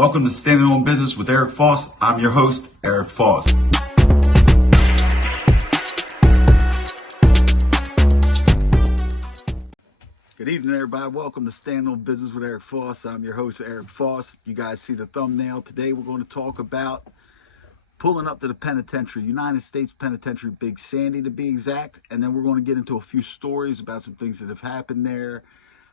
Welcome to Standing on Business with Eric Foss. I'm your host, Eric Foss. Good evening, everybody. Welcome to Standing on Business with Eric Foss. I'm your host, Eric Foss. You guys see the thumbnail. Today we're going to talk about pulling up to the penitentiary, United States Penitentiary, Big Sandy to be exact. And then we're going to get into a few stories about some things that have happened there,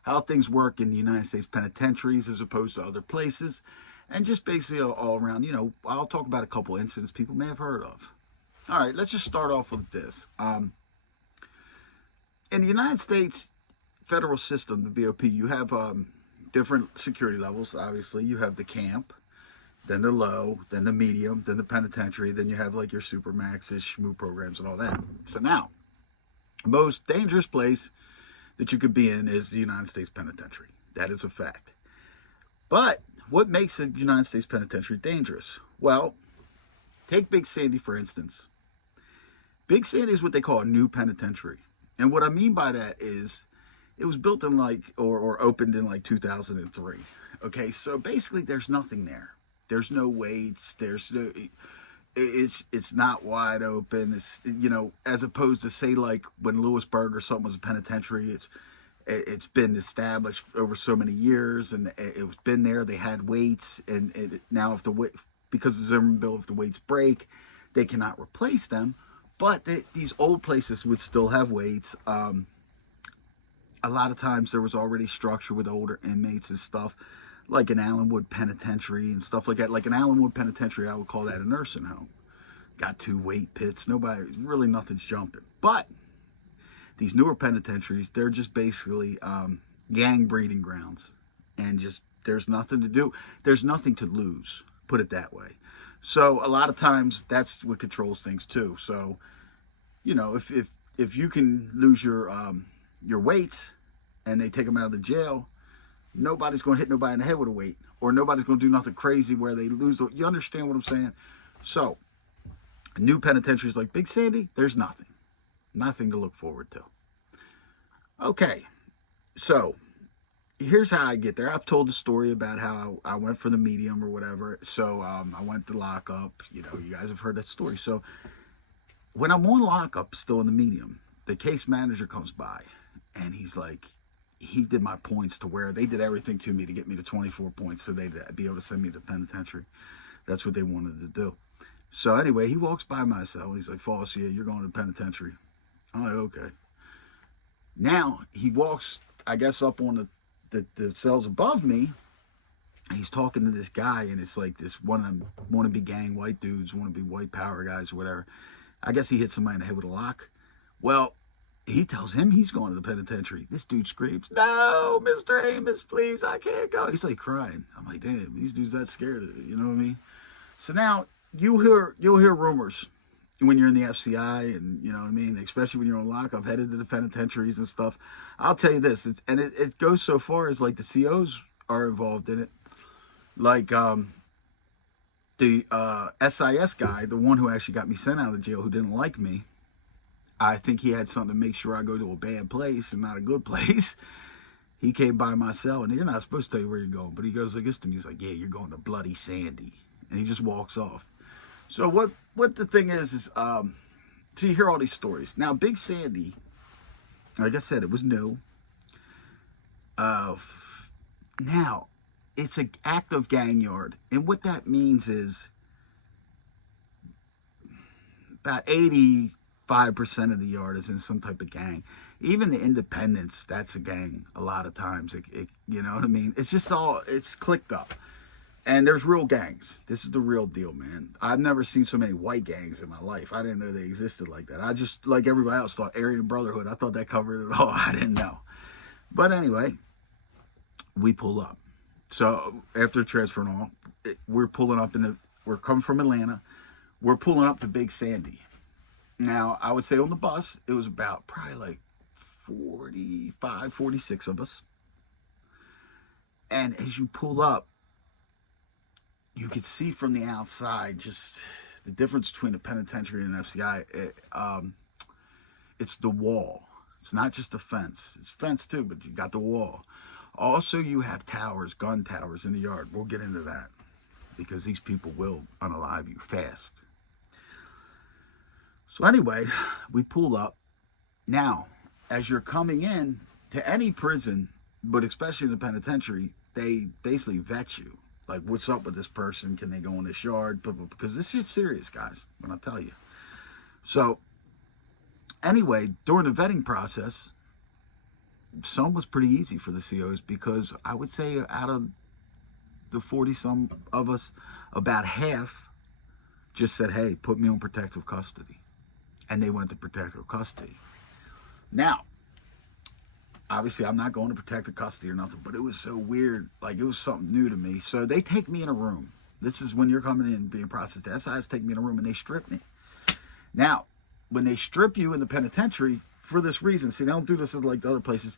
how things work in the United States penitentiaries as opposed to other places. And just basically all around, I'll talk about a couple incidents people may have heard of. All right, let's just start off with this. In the United States federal system, the BOP, you have different security levels. Obviously, you have the camp, then the low, then the medium, then the penitentiary, then you have like your supermaxes, SHMU programs, and all that. So now, the most dangerous place that you could be in is the United States Penitentiary. That is a fact. But what makes a United States Penitentiary dangerous? Well, take Big Sandy, for instance. Big Sandy is what they call a new penitentiary. And what I mean by that is it was built in or opened in 2003. Okay, so basically there's nothing there. There's no weights. It's not wide open. It's, as opposed to say when Lewisburg or something was a penitentiary, it's been established over so many years, and it's been there. They had weights, and now because of the Zimmerman bill, if the weights break, they cannot replace them. But these old places would still have weights. A lot of times there was already structure with older inmates and stuff, like an Allenwood Penitentiary and stuff like that. Like an Allenwood Penitentiary, I would call that a nursing home. Got 2 weight pits. Nothing's jumping. But these newer penitentiaries, they're just basically gang breeding grounds. And just, there's nothing to do. There's nothing to lose, put it that way. So a lot of times that's what controls things too. So, if you can lose your weights and they take them out of the jail, nobody's going to hit nobody in the head with a weight, or nobody's going to do nothing crazy where they lose. You understand what I'm saying? So, new penitentiaries like Big Sandy, there's nothing to look forward to. Okay, so here's how I get there. I've told the story about how I went for the medium or whatever. So I went to lockup. You guys have heard that story. So when I'm on lockup, still in the medium, the case manager comes by, and he's like, he did my points to where they did everything to me to get me to 24 points so they'd be able to send me to penitentiary. That's what they wanted to do. So anyway, he walks by my cell, and he's like, Foss, yeah, you're going to penitentiary. I'm like, okay. Now he walks, I guess, up on the cells above me. He's talking to this guy, and it's like this wannabe gang white dudes, wannabe white power guys or whatever. I guess he hit somebody in the head with a lock. Well, he tells him he's going to the penitentiary. This dude screams, "No, Mr. Amos, please, I can't go." He's like crying. I'm like, damn, these dudes that scared of it, you know what I mean? So now you'll hear rumors when you're in the FCI, and you know what I mean, especially when you're on lockup, headed to the penitentiaries and stuff. I'll tell you this, it goes so far as the COs are involved in it. Like the SIS guy, the one who actually got me sent out of jail, who didn't like me. I think he had something to make sure I go to a bad place and not a good place. He came by my cell, and you're not supposed to tell you where you're going, but he goes like this to me. He's like, yeah, you're going to Bloody Sandy. And he just walks off. So what the thing is so you hear all these stories. Now, Big Sandy, like I said, it was new. Now, it's an active gang yard. And what that means is about 85% of the yard is in some type of gang. Even the independents, that's a gang a lot of times. You know what I mean? It's just it's clicked up. And there's real gangs. This is the real deal, man. I've never seen so many white gangs in my life. I didn't know they existed like that. I just, like everybody else, thought Aryan Brotherhood. I thought that covered it all. I didn't know. But anyway, we pull up. So after transferring all, we're pulling up we're coming from Atlanta. We're pulling up to Big Sandy. Now, I would say on the bus, it was about probably 45, 46 of us. And as you pull up, you could see from the outside just the difference between a penitentiary and an FCI. It's the wall. It's not just a fence. It's fence too, but you got the wall. Also, you have towers, gun towers in the yard. We'll get into that. because these people will unalive you fast. So anyway, we pull up. Now, as you're coming in to any prison, but especially in the penitentiary, they basically vet you. Like, what's up with this person? Can they go in this yard? Because this shit's serious, guys, when I tell you. So, anyway, during the vetting process, some was pretty easy for the COs because I would say out of the 40-some of us, about half just said, hey, put me on protective custody. And they went to protective custody. Now, obviously, I'm not going to protective custody or nothing, but it was so weird. Like, it was something new to me. So they take me in a room. This is when you're coming in and being processed. The SIs take me in a room and they strip me. Now, when they strip you in the penitentiary, for this reason, see, they don't do this like the other places.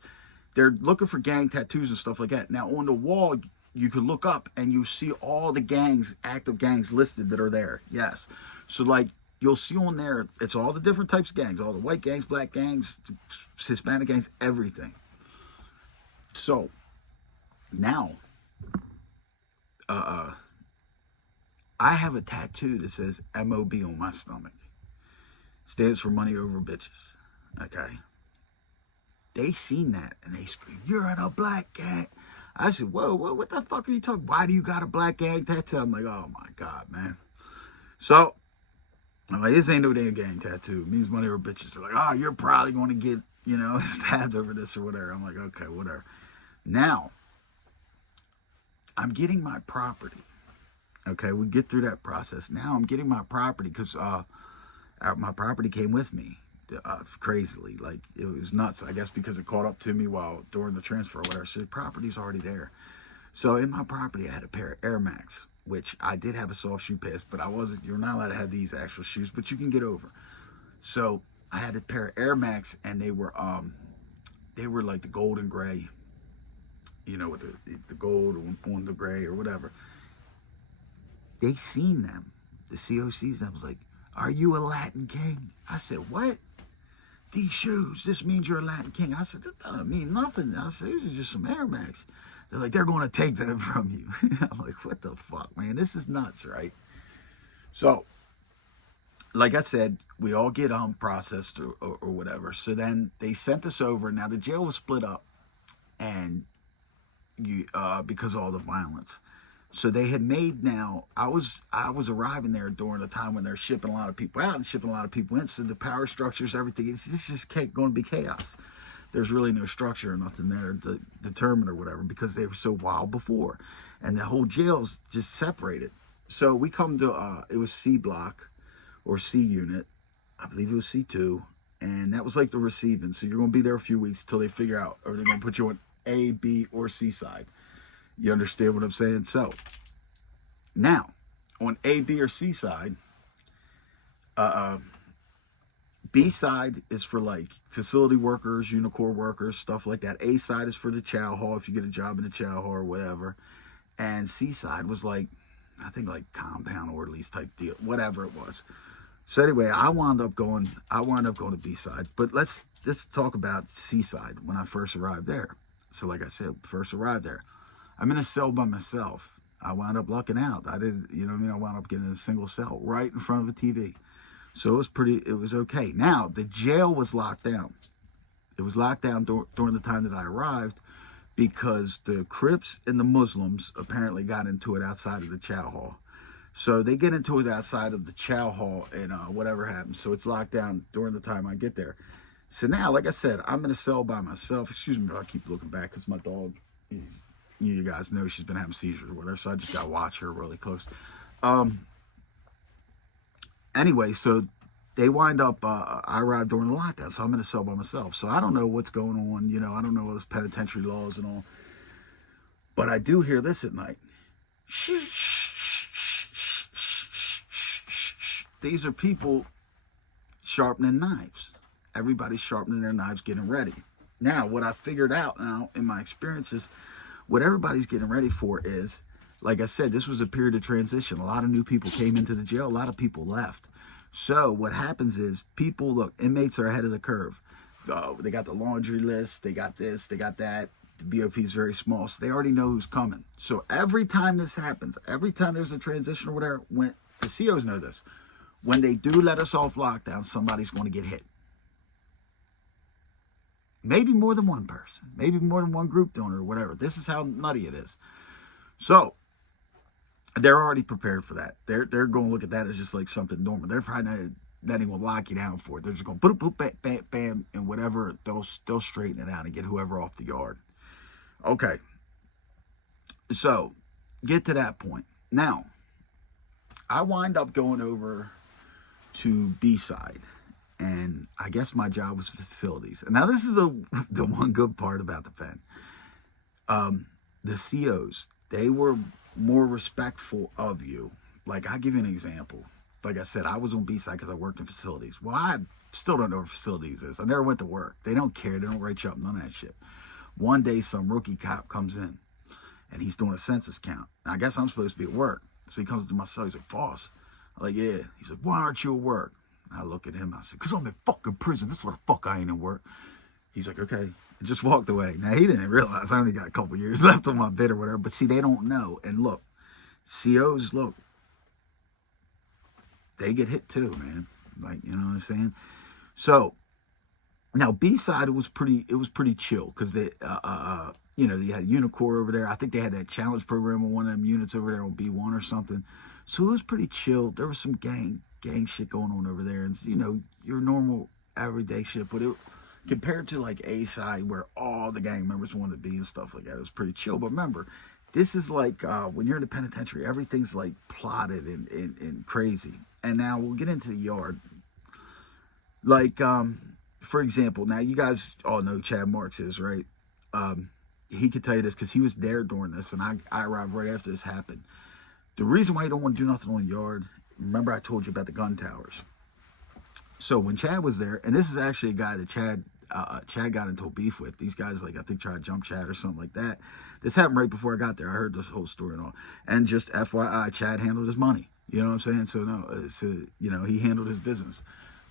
They're looking for gang tattoos and stuff like that. Now, on the wall, you can look up and you see all the gangs, active gangs listed that are there. Yes. So, like, you'll see on there, it's all the different types of gangs, all the white gangs, black gangs, Hispanic gangs, everything. So, now, I have a tattoo that says MOB on my stomach. Stands for money over bitches. Okay? They seen that and they scream, you're in a black gang. I said, whoa, what the fuck are you talking? Why do you got a black gang tattoo? I'm like, oh my God, man. So, I'm like, this ain't no damn gang tattoo. It means money over bitches. They're like, oh, you're probably going to get, stabbed over this or whatever. I'm like, okay, whatever. Now, I'm getting my property. Okay, we get through that process. Now I'm getting my property because my property came with me crazily. Like, it was nuts. I guess because it caught up to me while during the transfer or whatever. So the property's already there. So in my property, I had a pair of Air Max, which I did have a soft shoe pass, but you're not allowed to have these actual shoes, but you can get over. So I had a pair of Air Max, and they were like the gold and gray, with the gold on the gray or whatever. They seen them. The COCs, them was like, are you a Latin king? I said, what? These shoes, this means you're a Latin king. I said, that doesn't mean nothing. I said, these are just some Air Max. They're like, they're going to take them from you. I'm like, what the fuck, man? This is nuts, right? So, like I said, we all get processed or whatever. So then they sent us over. Now, the jail was split up and because of all the violence. So they had made now, I was arriving there during the time when they're shipping a lot of people out and shipping a lot of people in. So the power structures, everything, it's just going to be chaos. There's really no structure or nothing there to determine or whatever because they were so wild before. And the whole jail's just separated. So we come to, it was C block or C unit. I believe it was C2. And that was like the receiving. So you're going to be there a few weeks until they figure out, are they going to put you on A, B, or C side? You understand what I'm saying? So, now, on A, B, or C side, B side is for like facility workers, Unicor workers, stuff like that. A side is for the chow hall, if you get a job in the chow hall or whatever. And C side was like, I think like compound orderlies type deal, whatever it was. So anyway, I wound up going to B side. But let's talk about C side when I first arrived there. So like I said, first arrived there. I'm in a cell by myself. I wound up lucking out. I wound up getting in a single cell right in front of a TV. So it was okay. Now, the jail was locked down. It was locked down during the time that I arrived because the Crips and the Muslims apparently got into it outside of the chow hall. So they get into it outside of the chow hall and whatever happens. So it's locked down during the time I get there. So now, like I said, I'm in a cell by myself. Excuse me if I keep looking back because my dog, you guys know she's been having seizures or whatever. So I just got to watch her really close. Anyway, so they wind up, I arrived during the lockdown, so I'm in a cell by myself. So I don't know what's going on, I don't know all those penitentiary laws and all. But I do hear this at night. These are people sharpening knives. Everybody's sharpening their knives, getting ready. Now, what I figured out now in my experiences, what everybody's getting ready for is, like I said, this was a period of transition. A lot of new people came into the jail. A lot of people left. So what happens is inmates are ahead of the curve. They got the laundry list. They got this. They got that. The BOP is very small, so they already know who's coming. So every time this happens, every time there's a transition or whatever, when the COs know this, when they do let us off lockdown, somebody's going to get hit. Maybe more than one person, maybe more than one group doing it or whatever. This is how nutty it is. So they're already prepared for that. They're going to look at that as just like something normal. They're probably not even going to lock you down for it. They're just going to boop, boop, bam, bam, bam, and whatever, they'll straighten it out and get whoever off the yard. Okay. So get to that point. Now, I wind up going over to B-side. And I guess my job was facilities. And now this is the one good part about the pen. The COs, they were more respectful of you. Like, I'll give you an example. Like I said, I was on B-side because I worked in facilities. Well, I still don't know what facilities is. I never went to work. They don't care. They don't write you up, none of that shit. One day, some rookie cop comes in, and he's doing a census count. Now, I guess I'm supposed to be at work. So he comes to my cell. He's like, Foss. I'm like, yeah. He's like, why aren't you at work? I look at him, I said, because I'm in fucking prison. That's why the fuck I ain't in work. He's like, okay. And just walked away. Now, he didn't realize I only got a couple years left on my bid or whatever. But see, they don't know. And look, COs, look, they get hit too, man. Like, you know what I'm saying? So, now B-side, it was pretty chill. Because they, you know, they had Unicore over there. I think they had that challenge program on one of them units over there on B1 or something. So it was pretty chill. There was some gang shit going on over there, and you know, your normal everyday shit, but it compared to like A-side where all the gang members wanted to be and stuff like that, it was pretty chill. But remember, this is like when you're in the penitentiary, everything's like plotted and crazy. And now we'll get into the yard. Like for example, now you guys all know Chad Marks is, right? He could tell you this because he was there during this, and I arrived right after this happened. The reason why you don't want to do nothing on the yard, remember I told you about the gun towers. So when Chad was there, and this is actually a guy that Chad got into a beef with. These guys, like, I think tried to jump Chad or something like that. This happened right before I got there. I heard this whole story and all. And just FYI, Chad handled his money. You know what I'm saying? So no, you know, he handled his business.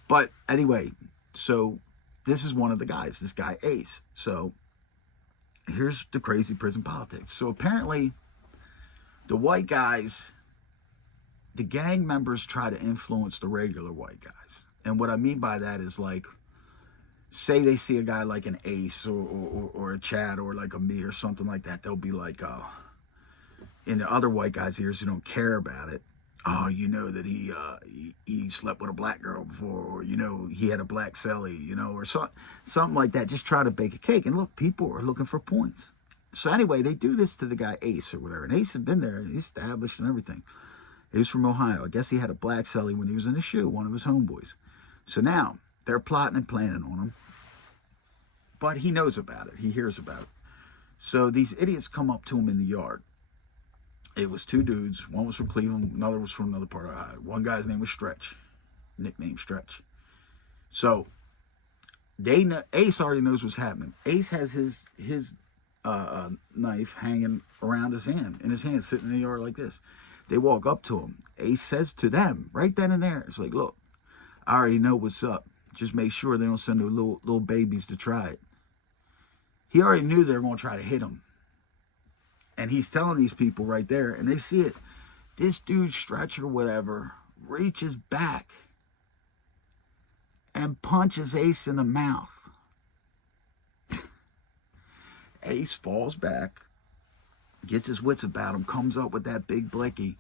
But anyway, so this is one of the guys, this guy Ace. So here's the crazy prison politics. So apparently the white guys, the gang members try to influence the regular white guys. And what I mean by that is, like, say they see a guy like an Ace or a Chad or like a me or something like that, they'll be like, in the other white guys' ears who don't care about it, oh, you know that he slept with a black girl before, or, you know, he had a black celly, you know, or something like that. Just try to bake a cake. And look, people are looking for points. So anyway, they do this to the guy Ace or whatever. And Ace had been there, he's established and everything. He was from Ohio. I guess he had a black celly when he was in the shoe, one of his homeboys. So now they're plotting and planning on him. But he knows about it. He hears about it. So these idiots come up to him in the yard. It was two dudes. One was from Cleveland. Another was from another part of Ohio. One guy's name was Stretch. Nickname Stretch. So they know, Ace already knows what's happening. Ace has his knife hanging around his hand, in his hand, sitting in the yard like this. They walk up to him. Ace says to them, right then and there, it's like, look, I already know what's up. Just make sure they don't send their little babies to try it. He already knew they were going to try to hit him. And he's telling these people right there, and they see it. This dude, Stretch or whatever, reaches back and punches Ace in the mouth. Ace falls back, gets his wits about him, comes up with that big blicky,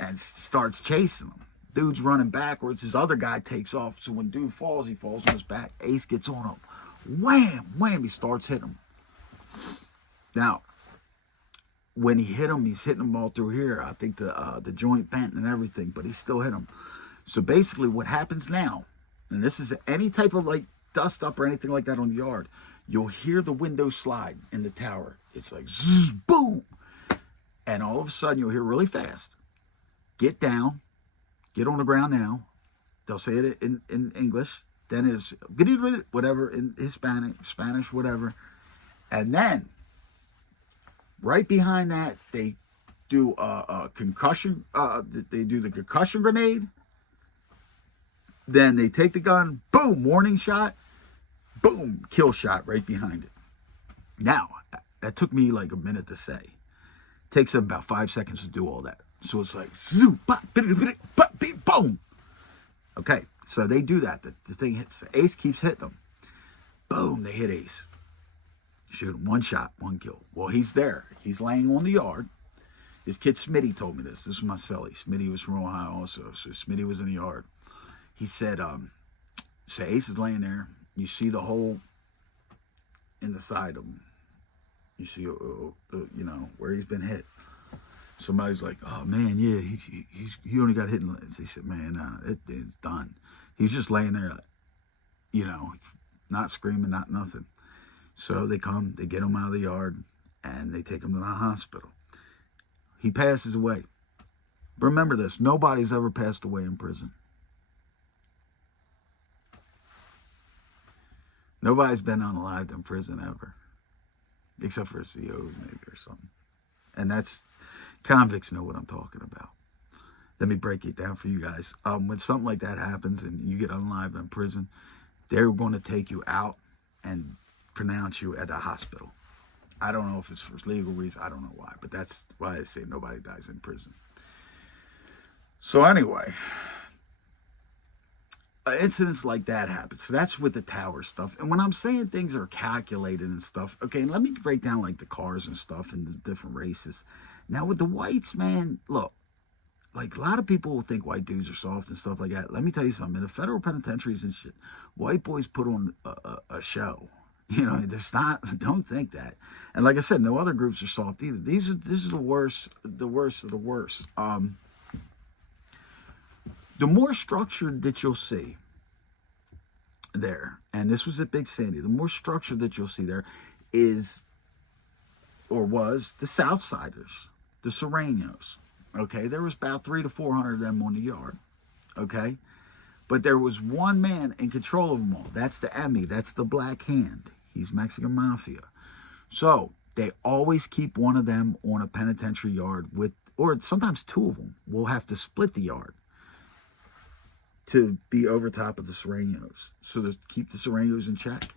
and starts chasing him. Dude's running backwards. His other guy takes off. So when dude falls, he falls on his back. Ace gets on him. Wham! Wham! He starts hitting him. Now, when he hit him, he's hitting him all through here. I think the joint bent and everything, but he still hit him. So basically what happens now, and this is any type of like dust up or anything like that on the yard, you'll hear the window slide in the tower. It's like zzz, boom. And all of a sudden you'll hear really fast, get down, get on the ground now. They'll say it in English. Then it's whatever in Spanish, whatever. And then right behind that, they do a concussion. They do the concussion grenade. Then they take the gun, boom, warning shot, boom, kill shot right behind it. Now, That took me like a minute to say. Takes them about 5 seconds to do all that. So it's like, zoom, boom. Okay, so they do that. The thing hits. The ace keeps hitting them. Boom, they hit ace. Shoot him. One shot, one kill. Well, he's there. He's laying on the yard. His kid Smitty told me this. This was my celly. Smitty was from Ohio also. So Smitty was in the yard. He said, so ace is laying there. You see the hole in the side of him. You see, where he's been hit. Somebody's like, oh man, yeah, he only got hit in the legs. He said, man, nah, it's done. He's just laying there, not screaming, not nothing. So they come, they get him out of the yard, and they take him to the hospital. He passes away. Remember this, nobody's ever passed away in prison. Nobody's been unalived in prison ever. Except for COs maybe or something. And that's, convicts know what I'm talking about. Let me break it down for you guys. When something like that happens and you get unalived in prison, they're going to take you out and pronounce you at the hospital. I don't know if it's for legal reasons. I don't know why. But that's why I say nobody dies in prison. So anyway, incidents like that happen. So that's with the tower stuff. And when I'm saying things are calculated and stuff, okay, let me break down like the cars and stuff and the different races. Now with the whites, man, look, like a lot of people will think white dudes are soft and stuff like that. Let me tell you something. In the federal penitentiaries and shit, white boys put on a show. There's not, don't think that. And like I said, no other groups are soft either. This is the worst of the worst. The more structured that you'll see there, and this was at Big Sandy, the more structured that you'll see there is, or was, the Southsiders, the Serranos. Okay, there was about 300 to 400 of them on the yard. Okay, but there was one man in control of them all. That's the Emmy. That's the Black Hand. He's Mexican Mafia. So they always keep one of them on a penitentiary yard with, or sometimes two of them will have to split the yard to be over top of the Serranos. So to keep the Serranos in check.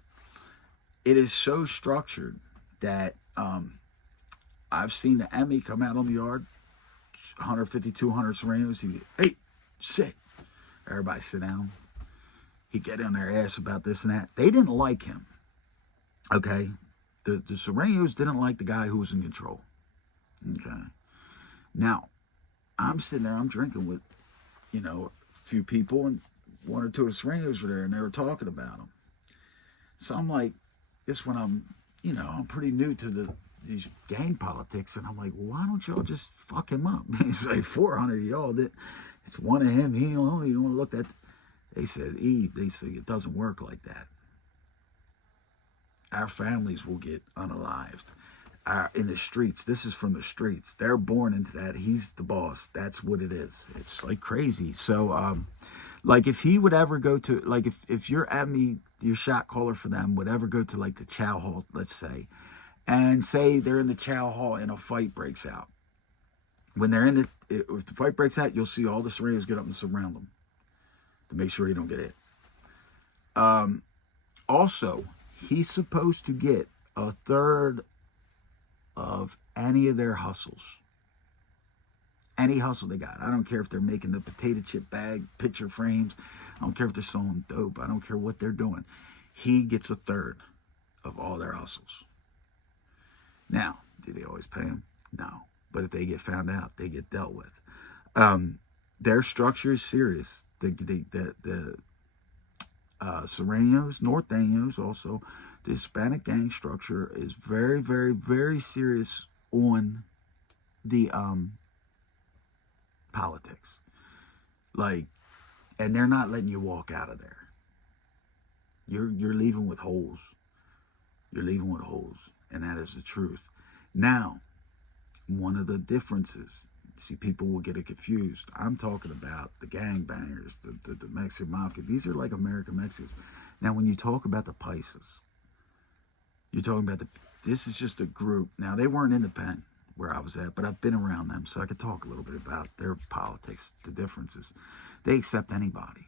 It is so structured that I've seen the Emmy come out on the yard, 150, 200 Serranos. Hey, sit. Everybody sit down. He'd get on their ass about this and that. They didn't like him. Okay? The Serranos didn't like the guy who was in control. Okay? Now, I'm sitting there, I'm drinking with, a few people, and one or two of the Serranos were there, and they were talking about him. So I'm like, this when I'm pretty new to these gang politics, and I'm like, well, why don't y'all just fuck him up? He's like, 400 of y'all, it's one of him. He don't want to look at. They said, Eve, they said, it doesn't work like that. Our families will get unalived. In the streets, this is from the streets. They're born into that. He's the boss. That's what it is. It's like crazy. So, like if he would ever go to, like if you're at me, your shot caller for them would ever go to like the chow hall, let's say, and say they're in the chow hall and a fight breaks out. When they're in if the fight breaks out, you'll see all the Serranos get up and surround them to make sure he don't get hit. Also, he's supposed to get a third of any of their hustles. Any hustle they got. I don't care if they're making the potato chip bag, picture frames. I don't care if they're selling dope. I don't care what they're doing. He gets a third of all their hustles. Now, do they always pay him? No. But if they get found out, they get dealt with. Their structure is serious. The Serranos, Norteños also, the Hispanic gang structure is very, very, very serious on the politics. Like, and they're not letting you walk out of there. You're leaving with holes. You're leaving with holes. And that is the truth. Now, one of the differences, see, people will get it confused. I'm talking about the gangbangers, the Mexican Mafia. These are like American Mexicans. Now, when you talk about the Paisas, you're talking about this is just a group. Now, they weren't in the pen where I was at, but I've been around them, so I could talk a little bit about their politics, the differences. They accept anybody.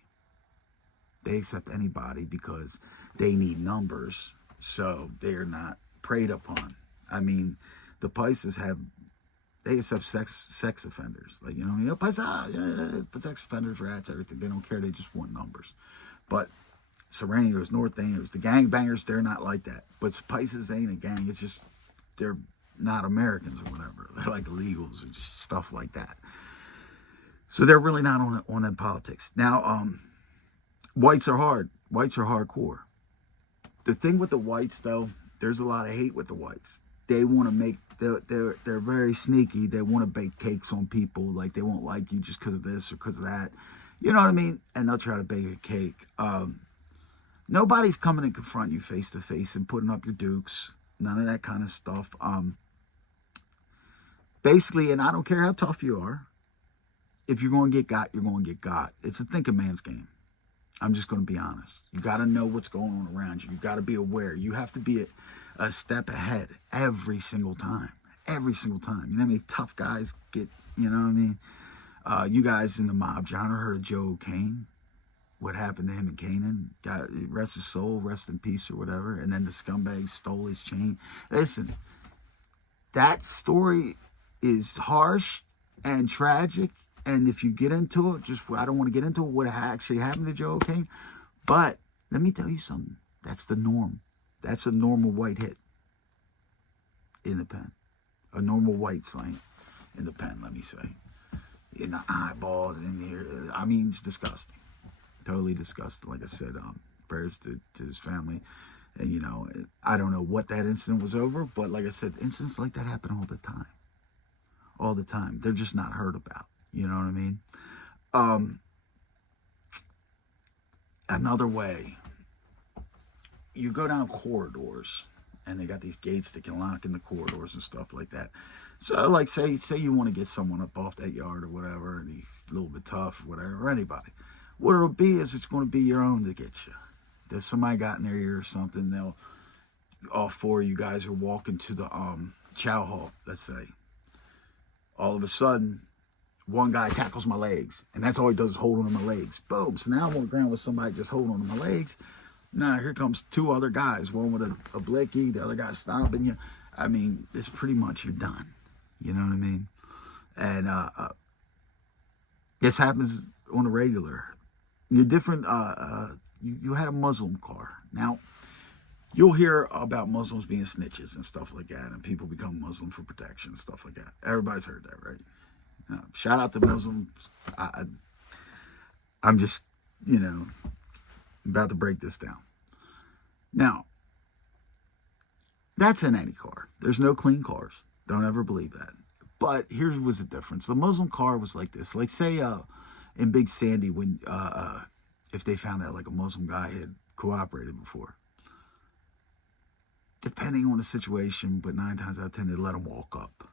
They accept anybody because they need numbers, so they're not preyed upon. I mean, the Pisces they accept sex offenders. Like, Pisces, sex offenders, rats, everything. They don't care. They just want numbers. But Serenos, North Thanos, the gangbangers, they're not like that. But Pisces ain't a gang. It's just they're not Americans or whatever. They're like illegals or just stuff like that. So they're really not on that politics. Now, whites are hard. Whites are hardcore. The thing with the whites, though, there's a lot of hate with the whites. They want to make, they're very sneaky. They want to bake cakes on people. Like, they won't like you just because of this or because of that. You know what I mean? And they'll try to bake a cake. Nobody's coming and confront you face to face and putting up your dukes. None of that kind of stuff. Basically, and I don't care how tough you are, if you're going to get got, you're going to get got. It's a thinking man's game. I'm just going to be honest. You got to know what's going on around you. You got to be aware. You have to be a step ahead every single time. Every single time. You know how many tough guys get, you know what I mean? You guys in the mob genre heard of Joe Kane? What happened to him in Canaan? God rest his soul, rest in peace or whatever. And then the scumbag stole his chain. Listen, that story is harsh and tragic. And if you get into it, I don't want to get into what actually happened to Joe King. But let me tell you something. That's the norm. That's a normal white hit in the pen. A normal white slang in the pen, let me say. In the eyeball, in here. I mean, it's disgusting. Totally disgusting. Like I said, prayers to his family. And, I don't know what that incident was over. But like I said, incidents like that happen all the time. All the time. They're just not heard about. You know what I mean? Another way, you go down corridors, and they got these gates that can lock in the corridors and stuff like that. So, like, say you want to get someone up off that yard or whatever, and he's a little bit tough or whatever, or anybody. What it'll be is it's going to be your own to get you. There's somebody got in their ear or something. All four of you guys are walking to the chow hall, let's say. All of a sudden, one guy tackles my legs, and that's all he does is hold on to my legs. Boom. So now I'm on the ground with somebody just holding on to my legs. Now here comes two other guys, one with a blicky, the other guy stomping you. I mean, it's pretty much you're done. You know what I mean? And this happens on a regular. You're different. You had a Muslim car. Now, you'll hear about Muslims being snitches and stuff like that, and people become Muslim for protection and stuff like that. Everybody's heard that, right? Shout out to Muslims. I'm just, about to break this down. Now, that's in any car. There's no clean cars. Don't ever believe that. But here was the difference. The Muslim car was like this. Like, say, in Big Sandy, when if they found out like a Muslim guy had cooperated before, depending on the situation, but 9 times out of 10, they let him walk up.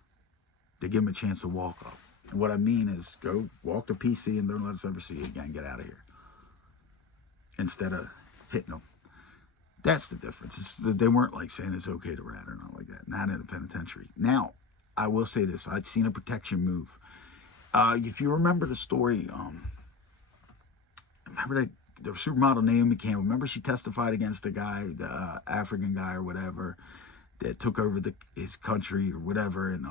They give him a chance to walk up. And what I mean is, go walk to PC and don't let us ever see you again. Get out of here. Instead of hitting them. That's the difference. They weren't like saying it's okay to rat or not like that. Not in a penitentiary. Now, I will say this. I'd seen a protection move. If you remember the story, remember that the supermodel Naomi Campbell, remember she testified against the guy, the African guy or whatever, that took over his country or whatever, and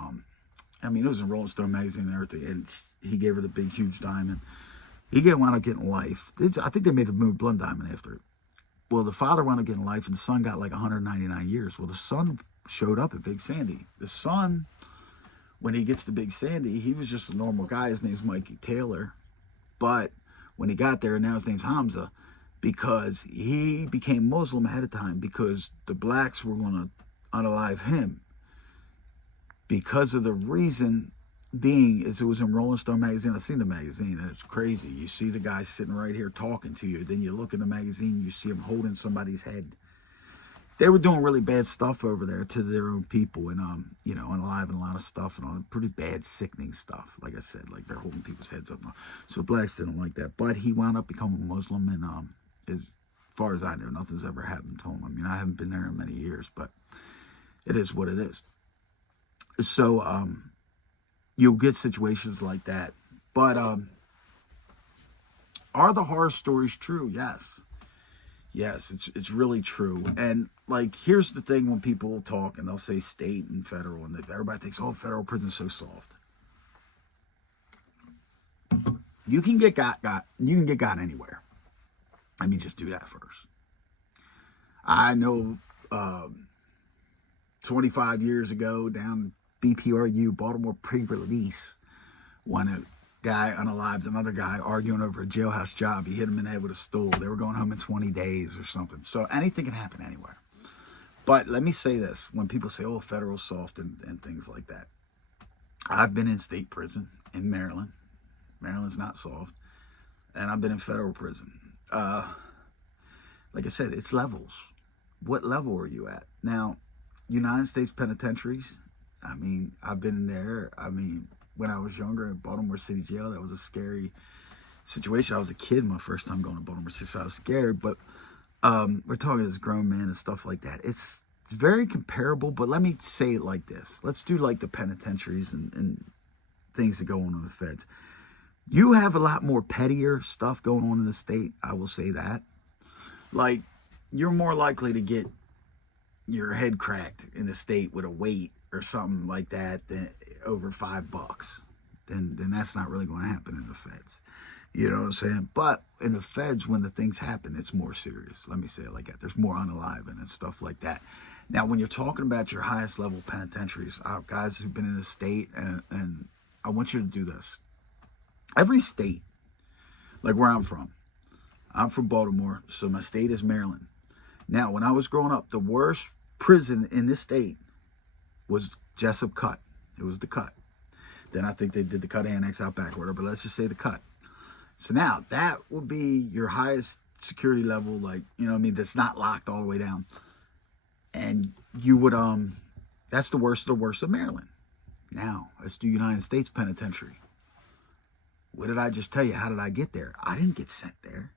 it was in Rolling Stone magazine and everything, and he gave her the big, huge diamond. He wound up getting life. I think they made the movie Blood Diamond after it. Well, the father wound up getting life, and the son got like 199 years. Well, the son showed up at Big Sandy. The son, when he gets to Big Sandy, he was just a normal guy. His name's Mikey Taylor. But when he got there, now his name's Hamza, because he became Muslim ahead of time because the blacks were going to unalive him. Because of the reason being is it was in Rolling Stone magazine. I've seen the magazine, and it's crazy. You see the guy sitting right here talking to you. Then you look in the magazine, you see him holding somebody's head. They were doing really bad stuff over there to their own people, and unaliving a lot of stuff and all pretty bad, sickening stuff. Like I said, like they're holding people's heads up. So blacks didn't like that. But he wound up becoming a Muslim, and as far as I know, nothing's ever happened to him. I haven't been there in many years, but it is what it is. So you'll get situations like that. But are the horror stories true? Yes. Yes, it's really true. And like, here's the thing: when people talk and they'll say state and federal, and everybody thinks, "Oh, federal prison's so soft." You can get you can get got anywhere. Let me just do that first. I know, 25 years ago, down BPRU, Baltimore Pre-Release, when a guy unalived another guy arguing over a jailhouse job. He hit him in the head with a stool. They were going home in 20 days or something. So anything can happen anywhere. But let me say this: when people say, "Oh, federal soft," and things like that, I've been in state prison in Maryland. Maryland's not soft, and I've been in federal prison. Like I said, it's levels. What level are you at now? United States penitentiaries. I mean, I've been in there. I mean, when I was younger in Baltimore City Jail, that was a scary situation. I was a kid my first time going to Baltimore City, so I was scared. But we're talking as grown men and stuff like that. It's very comparable, but let me say it like this. Let's do like the penitentiaries and things that go on in the feds. You have a lot more pettier stuff going on in the state, I will say that. Like, you're more likely to get your head cracked in the state with a weight or something like that than over $5. Then that's not really going to happen in the feds. You know what I'm saying? But in the feds, when the things happen, it's more serious. Let me say it like that. There's more unaliving and stuff like that. Now, when you're talking about your highest level penitentiaries, guys who've been in the state, and I want you to do this. Every state, like where I'm from Baltimore, so my state is Maryland. Now, when I was growing up, the worst prison in this state was Jessup Cut. It was the Cut. Then I think they did the Cut Annex out back, or whatever, but let's just say the Cut. So now that would be your highest security level, like, you know what I mean, that's not locked all the way down. And you would, that's the worst of Maryland. Now, let's do United States Penitentiary. What did I just tell you? How did I get there? I didn't get sent there.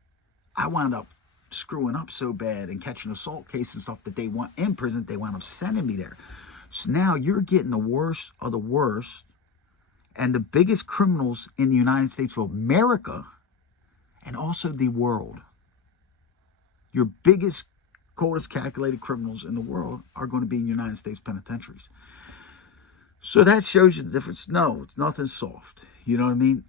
I wound up screwing up so bad and catching assault cases and stuff that they want in prison, they wound up sending me there. So now you're getting the worst of the worst and the biggest criminals in the United States of America and also the world. Your biggest, coldest calculated criminals in the world are going to be in United States penitentiaries. So that shows you the difference. No, it's nothing soft. You know what I mean?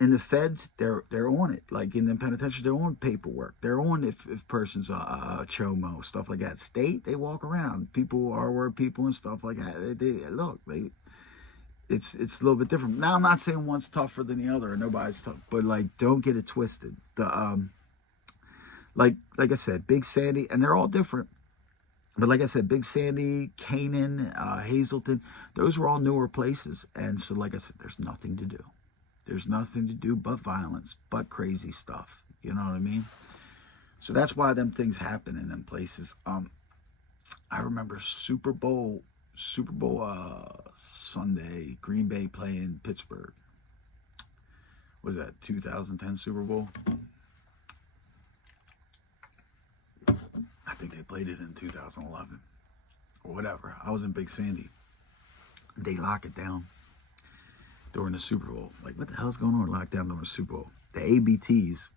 In the feds, they're on it. Like in the penitentiary, they're on paperwork. They're on if person's a chomo, stuff like that. State, they walk around. People are word people and stuff like that. It's a little bit different. Now, I'm not saying one's tougher than the other, and nobody's tough, but like, don't get it twisted. Like I said, Big Sandy, and they're all different. But like I said, Big Sandy, Canaan, Hazleton, those were all newer places. And so, like I said, there's nothing to do. There's nothing to do but violence, but crazy stuff. You know what I mean? So that's why them things happen in them places. I remember Super Bowl Sunday, Green Bay playing Pittsburgh. Was that 2010 Super Bowl? I think they played it in 2011 or whatever. I was in Big Sandy. They lock it down during the Super Bowl. Like, what the hell's going on? Lockdown during the Super Bowl. The ABTs,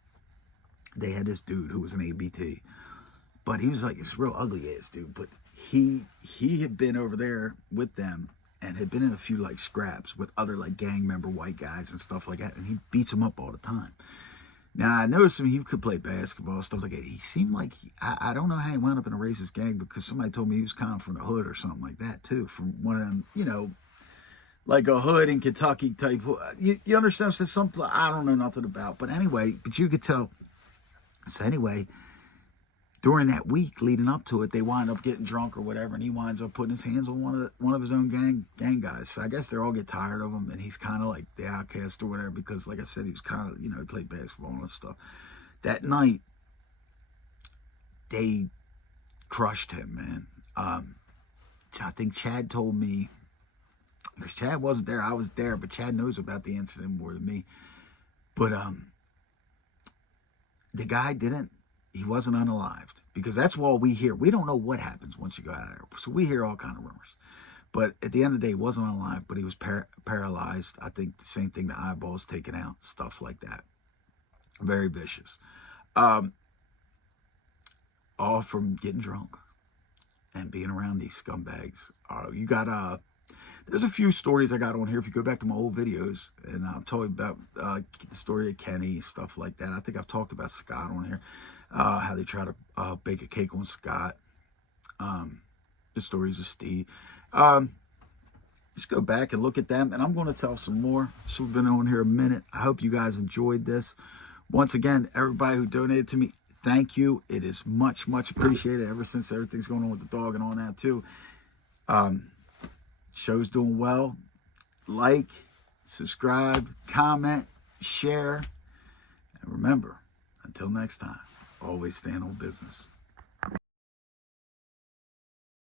they had this dude who was an ABT, but he was like, he was a real ugly ass dude. But he had been over there with them and had been in a few like scraps with other like gang member white guys and stuff like that. And he beats them up all the time. Now, I noticed him, he could play basketball, stuff like that. He seemed like, I don't know how he wound up in a racist gang, because somebody told me he was kind of from the hood or something like that, too. From one of them, you know, like a hood in Kentucky type. You understand? So I don't know nothing about. But anyway, but you could tell. So anyway, during that week leading up to it, they wind up getting drunk or whatever, and he winds up putting his hands on one of his own gang guys. So I guess they all get tired of him, and he's kind of like the outcast or whatever, because like I said, he was kind of, you know, he played basketball and stuff. That night, they crushed him, man. I think Chad told me, because Chad wasn't there, I was there, but Chad knows about the incident more than me. But the guy he wasn't unalived, because that's all we hear. We don't know what happens once you go out of there. So we hear all kind of rumors. But at the end of the day, he wasn't unalived, but he was paralyzed. I think the same thing, the eyeballs taken out, stuff like that. Very vicious. all from getting drunk and being around these scumbags. You got there's a few stories I got on here. If you go back to my old videos, and I'll tell you about the story of Kenny, stuff like that. I think I've talked about Scott on here, how they try to bake a cake on Scott. The stories of Steve. Just go back and look at them, and I'm going to tell some more. So we've been on here a minute. I hope you guys enjoyed this. Once again, everybody who donated to me, thank you. It is much, much appreciated ever since everything's going on with the dog and all that too. Show's doing well. Like, subscribe, comment, share. And remember, until next time, always stand on business.